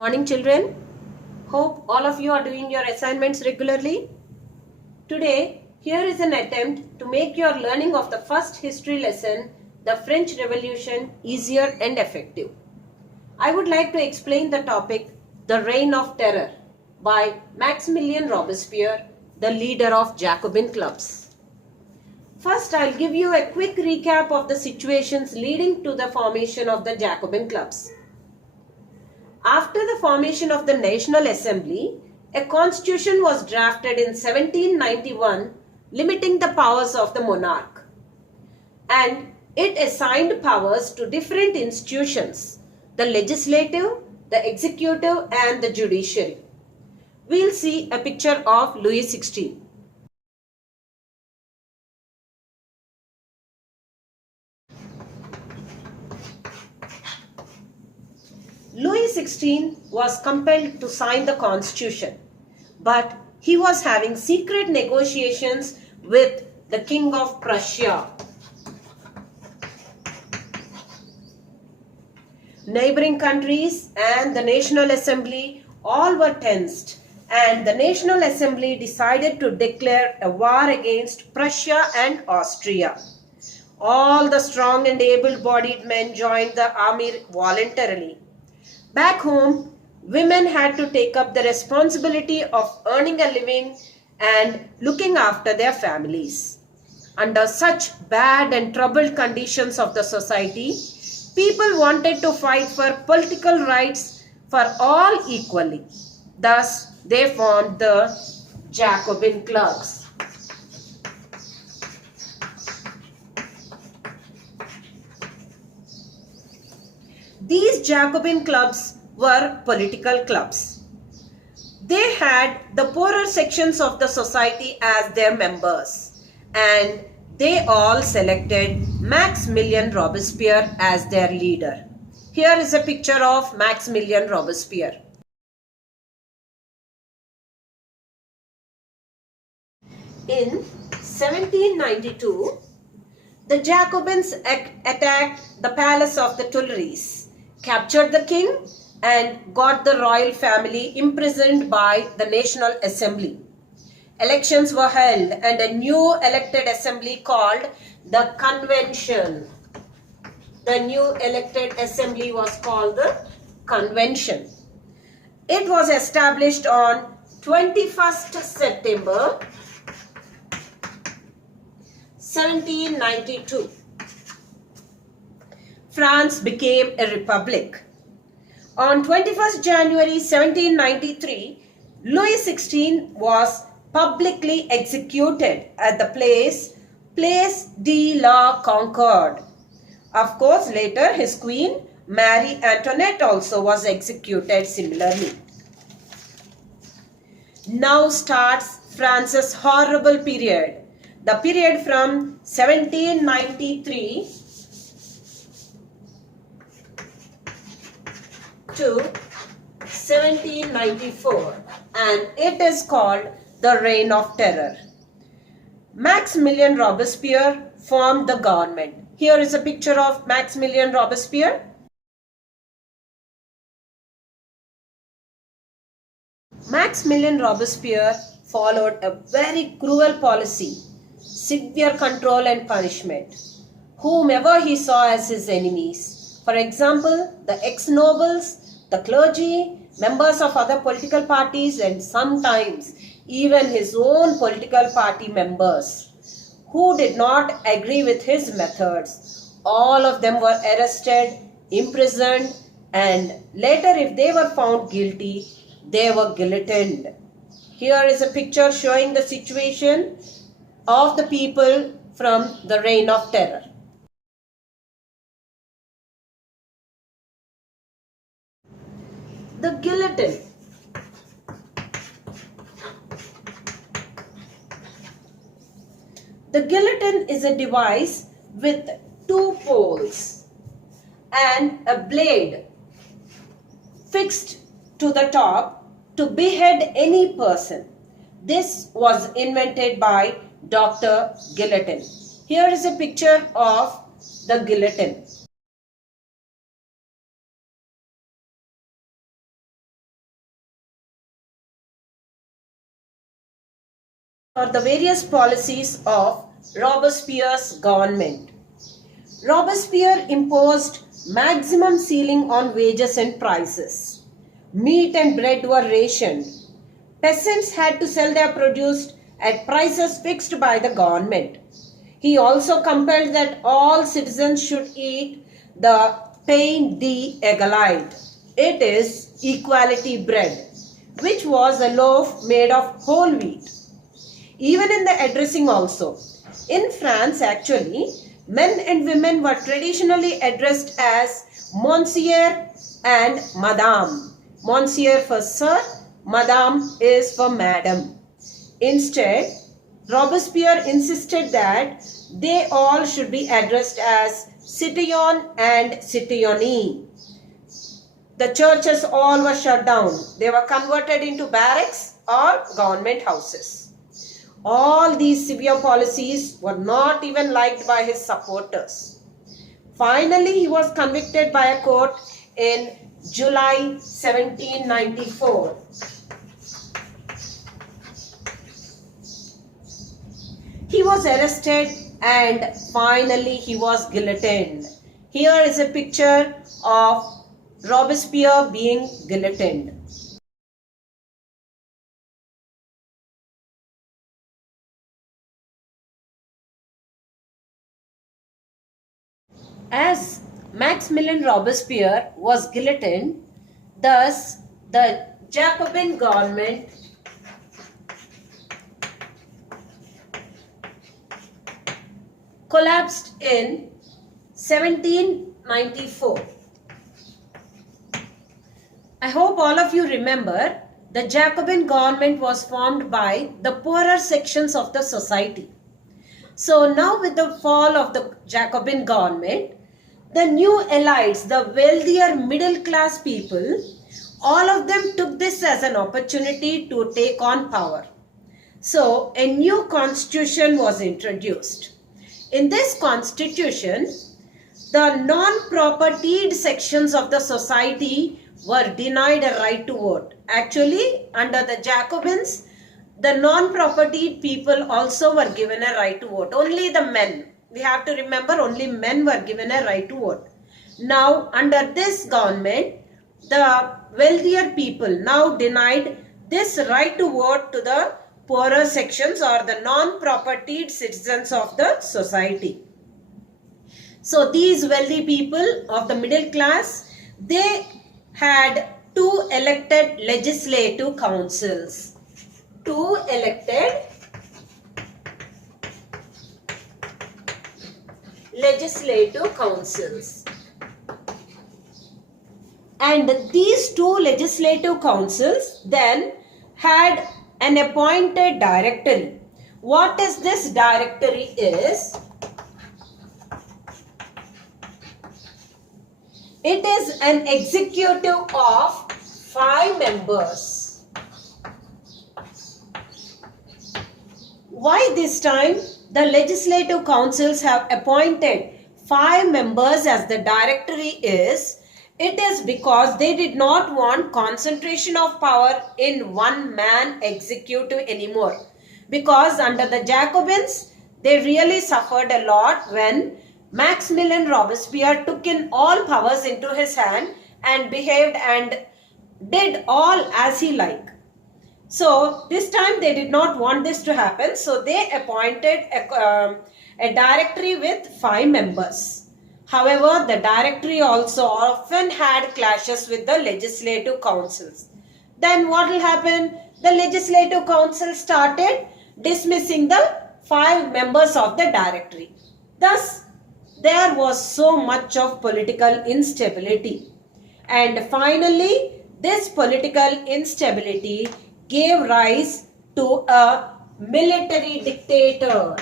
Morning children. Hope all of you are doing your assignments regularly. Today, here is an attempt to make your learning of the first history lesson, the French Revolution, easier and effective. I would like to explain the topic, The Reign of Terror, by Maximilien Robespierre, the leader of Jacobin clubs. First, I'll give you a quick recap of the situations leading to the formation of the Jacobin clubs. After the formation of the National Assembly, a constitution was drafted in 1791 limiting the powers of the monarch. And it assigned powers to different institutions, the legislative, the executive and the judiciary. We'll see a picture of Louis XVI. Louis XVI was compelled to sign the constitution, but he was having secret negotiations with the King of Prussia. Neighboring countries and the National Assembly all were tensed, and the National Assembly decided to declare a war against Prussia and Austria. All the strong and able-bodied men joined the army voluntarily. Back home, women had to take up the responsibility of earning a living and looking after their families. Under such bad and troubled conditions of the society, people wanted to fight for political rights for all equally. Thus, they formed the Jacobin clubs. These Jacobin clubs were political clubs. They had the poorer sections of the society as their members, and they all selected Maximilien Robespierre as their leader. Here is a picture of Maximilien Robespierre. In 1792, the Jacobins attacked the palace of the Tuileries, captured the king and got the royal family imprisoned by the National Assembly. Elections were held and a new elected assembly called the Convention. The new elected assembly was called the Convention. It was established on 21st September 1792. France became a republic. On 21st January 1793, Louis XVI was publicly executed at the Place de la Concorde. Of course, later his queen, Marie Antoinette, also was executed similarly. Now starts France's horrible period. The period from 1793 to 1794, and it is called the Reign of Terror. Maximilien Robespierre formed the government. Here is a picture of Maximilien Robespierre. Maximilien Robespierre followed a very cruel policy, severe control and punishment, whomever he saw as his enemies. For example, the ex-nobles, the clergy, members of other political parties, and sometimes even his own political party members who did not agree with his methods. All of them were arrested, imprisoned, and later, if they were found guilty, they were guillotined. Here is a picture showing the situation of the people from the Reign of Terror. The guillotine. The guillotine is a device with two poles and a blade fixed to the top to behead any person. This was invented by Dr. Guillotin. Here is a picture of the guillotine. or the various policies of Robespierre's government. Robespierre imposed maximum ceiling on wages and prices. Meat and bread were rationed. Peasants had to sell their produce at prices fixed by the government. He also compelled that all citizens should eat the pain d'égalité. It is equality bread, which was a loaf made of whole wheat. Even in the addressing also. In France, actually, men and women were traditionally addressed as Monsieur and Madame. Monsieur for sir, Madame is for madam. Instead, Robespierre insisted that they all should be addressed as citoyen and citoyenne. The churches all were shut down. They were converted into barracks or government houses. All these severe policies were not even liked by his supporters. Finally, he was convicted by a court in July 1794. He was arrested and finally he was guillotined. Here is a picture of Robespierre being guillotined. As Maximilien Robespierre was guillotined, thus the Jacobin government collapsed in 1794. I hope all of you remember the Jacobin government was formed by the poorer sections of the society. So now with the fall of the Jacobin government, the new elites, the wealthier middle class people, all of them took this as an opportunity to take on power. So a new constitution was introduced. In this constitution, the non-propertied sections of the society were denied a right to vote. Actually, under the Jacobins, the non-propertied people also were given a right to vote. Only the men. We have to remember only men were given a right to vote. Now, under this government, the wealthier people now denied this right to vote to the poorer sections or the non-propertied citizens of the society. So these wealthy people of the middle class, they had two elected legislative councils. Two elected legislative councils. And these two legislative councils then had an appointed directory. What is this directory is? It is an executive of 5 members. Why this time the legislative councils have appointed 5 members as the directory is? It is because they did not want concentration of power in one man executive anymore. Because under the Jacobins, they really suffered a lot when Maximilien Robespierre took in all powers into his hand and behaved and did all as he liked. So this time they did not want this to happen. So they appointed a directory with 5 members. However, the directory also often had clashes with the legislative councils. Then what will happen? The legislative council started dismissing the 5 members of the directory. Thus, there was so much of political instability. And finally, this political instability gave rise to a military dictator.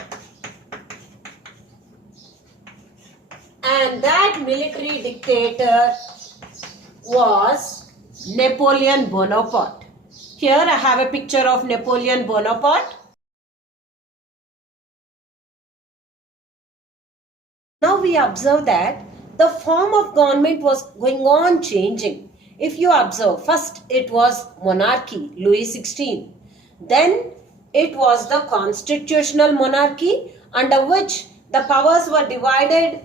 And that military dictator was Napoleon Bonaparte. Here I have a picture of Napoleon Bonaparte. Now we observe that the form of government was going on changing. If you observe, first it was monarchy, Louis XVI. Then It was the constitutional monarchy under which the powers were divided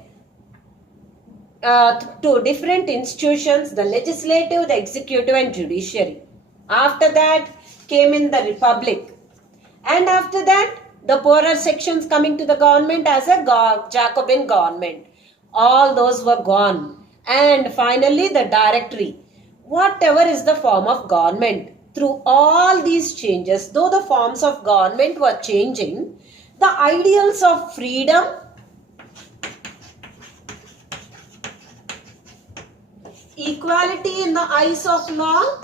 to different institutions, the legislative, the executive and judiciary. After that came in the republic. And after that, the poorer sections coming to the government as a Jacobin government. All those were gone. And finally, the directory. Whatever is the form of government, through all these changes, though the forms of government were changing, the ideals of freedom, equality in the eyes of law,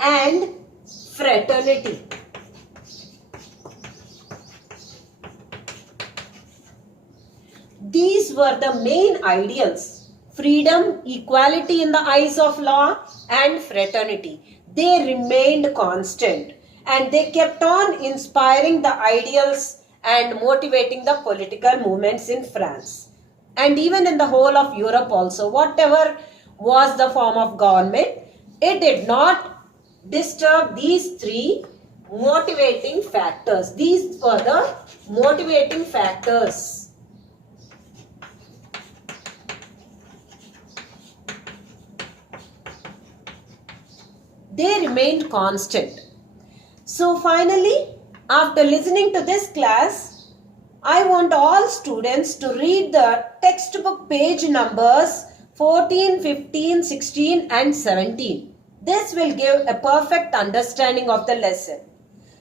and fraternity. These were the main ideals: freedom, equality in the eyes of law, and fraternity. They remained constant and they kept on inspiring the ideals and motivating the political movements in France. And even in the whole of Europe also, whatever was the form of government, it did not disturb these three motivating factors. These were the motivating factors. They remained constant. So finally, after listening to this class, I want all students to read the textbook page numbers 14, 15, 16 and 17. This will give a perfect understanding of the lesson.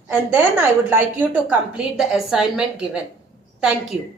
And then I would like you to complete the assignment given. Thank you.